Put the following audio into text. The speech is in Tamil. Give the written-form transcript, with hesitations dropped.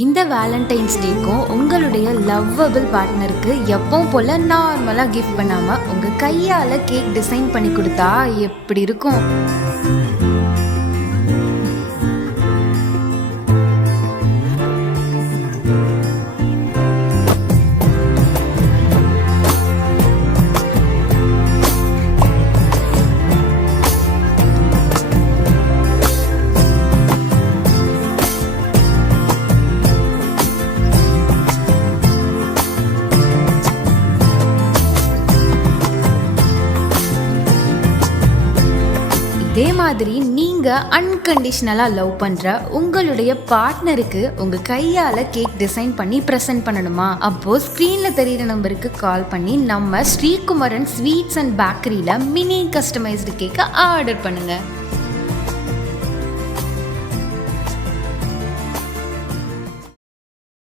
இந்த வேலண்டைன்ஸ் டேக்கும் உங்களுடைய லவ்வபிள் பார்ட்னருக்கு எப்பவும் போல நார்மலா கிஃப்ட் பண்ணாம உங்க கையால கேக் டிசைன் பண்ணி கொடுத்தா எப்படி இருக்கும்? இதே மாதிரி நீங்க அன்கண்டிஷனலா லவ் பண்ற உங்களுடைய பார்ட்னருக்கு உங்க கையால கேக் டிசைன் பண்ணி பிரசன்ட் பண்ணணுமா? அப்போ ஸ்கிரீன்ல தெரியுற நம்பருக்கு கால் பண்ணி நம்ம ஸ்ரீகுமரன் ஸ்வீட்ஸ் அண்ட் பேக்கரியில மினி கஸ்டமைஸ்டு கேக்க ஆர்டர் பண்ணுங்க.